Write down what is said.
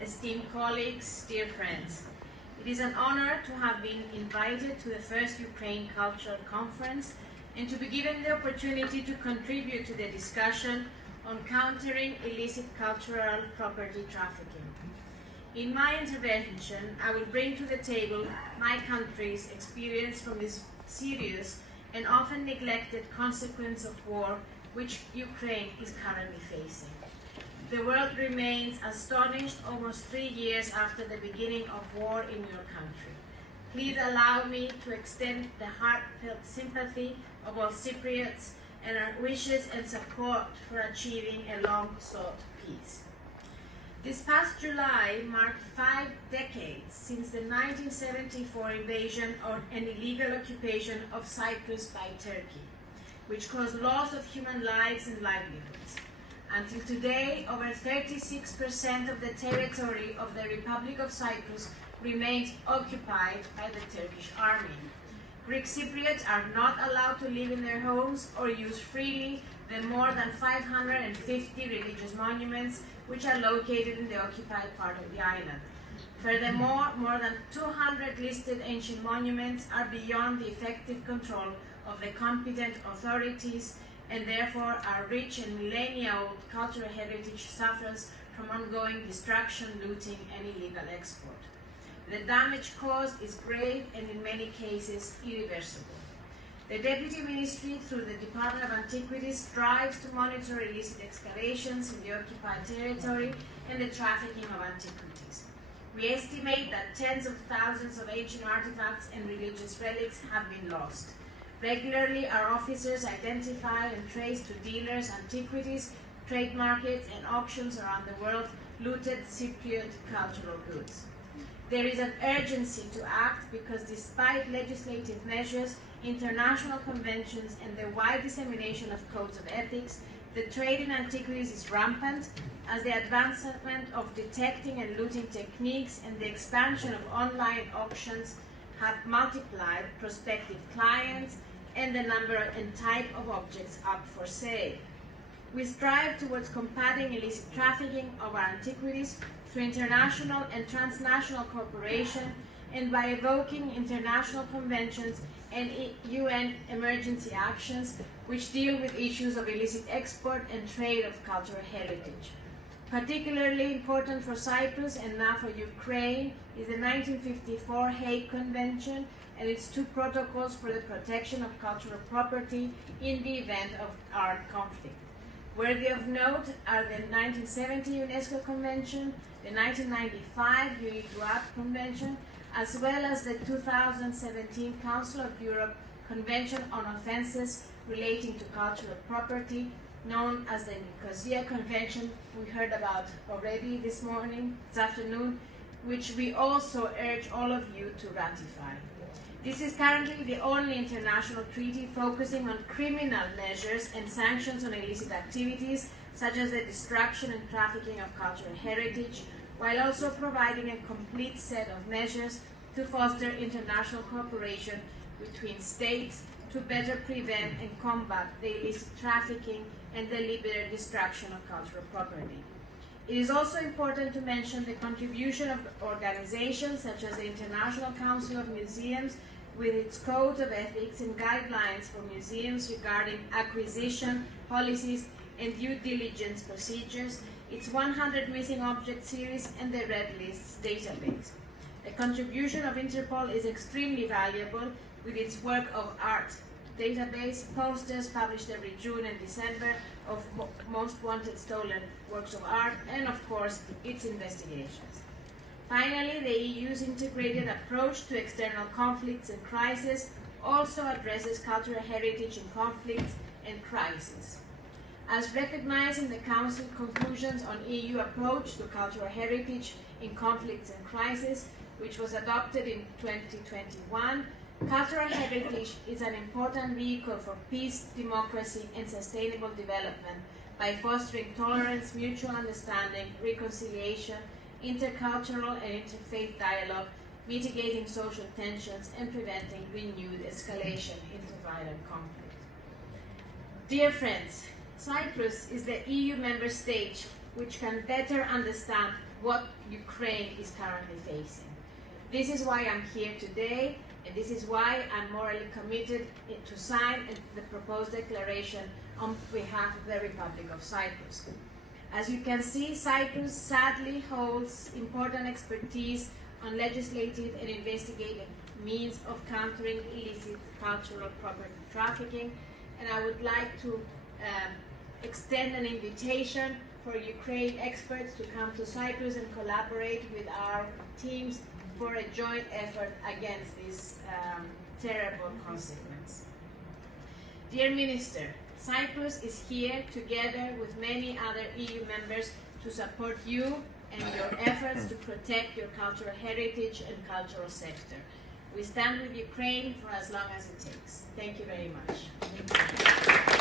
esteemed colleagues, dear friends. It is an honor to have been invited to the first Ukraine Cultural Conference and to be given the opportunity to contribute to the discussion on countering illicit cultural property trafficking. In my intervention, I will bring to the table my country's experience from this serious and often neglected consequence of war which Ukraine is currently facing. The world remains astonished almost 3 years after the beginning of war in your country. Please allow me to extend the heartfelt sympathy of all Cypriots and our wishes and support for achieving a long-sought peace. This past July marked 5 decades since the 1974 invasion and illegal occupation of Cyprus by Turkey, which caused loss of human lives and livelihoods. Until today, over 36% of the territory of the Republic of Cyprus remains occupied by the Turkish army. Greek Cypriots are not allowed to live in their homes or use freely the more than 550 religious monuments which are located in the occupied part of the island. Furthermore, more than 200 listed ancient monuments are beyond the effective control of the competent authorities, and therefore our rich and millennia-old cultural heritage suffers from ongoing destruction, looting, and illegal export. The damage caused is grave and in many cases irreversible. The Deputy Ministry, through the Department of Antiquities, strives to monitor illicit excavations in the occupied territory and the trafficking of antiquities. We estimate that tens of thousands of ancient artifacts and religious relics have been lost. Regularly, our officers identify and trace to dealers, antiquities, trade markets, and auctions around the world looted Cypriot cultural goods. There is an urgency to act because despite legislative measures, international conventions, and the wide dissemination of codes of ethics, the trade in antiquities is rampant as the advancement of detecting and looting techniques and the expansion of online auctions have multiplied prospective clients and the number and type of objects up for sale. We strive towards combating illicit trafficking of our antiquities through international and transnational cooperation and by evoking international conventions and UN emergency actions which deal with issues of illicit export and trade of cultural heritage. Particularly important for Cyprus and now for Ukraine is the 1954 Hague Convention and its 2 protocols for the protection of cultural property in the event of armed conflict. Worthy of note are the 1970 UNESCO Convention, the 1995 UNIDROIT Convention, as well as the 2017 Council of Europe Convention on Offences Relating to Cultural Property, known as the Nicosia Convention, we heard about already this afternoon, which we also urge all of you to ratify. This is currently the only international treaty focusing on criminal measures and sanctions on illicit activities, such as the destruction and trafficking of cultural heritage, while also providing a complete set of measures to foster international cooperation between states to better prevent and combat the illicit trafficking and deliberate destruction of cultural property. It is also important to mention the contribution of organizations such as the International Council of Museums with its code of ethics and guidelines for museums regarding acquisition, policies, and due diligence procedures, its 100 Missing Objects series, and the Red Lists database. The contribution of Interpol is extremely valuable with its work of art database, posters published every June and December of most wanted stolen works of art, and of course, its investigations. Finally, the EU's integrated approach to external conflicts and crises also addresses cultural heritage in conflicts and crises. As recognized in the Council conclusions on EU approach to cultural heritage in conflicts and crises, which was adopted in 2021, cultural heritage is an important vehicle for peace, democracy, and sustainable development by fostering tolerance, mutual understanding, reconciliation, intercultural and interfaith dialogue, mitigating social tensions, and preventing renewed escalation into violent conflict. Dear friends, Cyprus is the EU member state which can better understand what Ukraine is currently facing. This is why I'm here today, and this is why I'm morally committed to sign the proposed declaration on behalf of the Republic of Cyprus. As you can see, Cyprus sadly holds important expertise on legislative and investigative means of countering illicit cultural property trafficking, and I would like to extend an invitation for Ukraine experts to come to Cyprus and collaborate with our teams for a joint effort against this terrible consequence. Dear Minister, Cyprus is here together with many other EU members to support you and your efforts to protect your cultural heritage and cultural sector. We stand with Ukraine for as long as it takes. Thank you very much.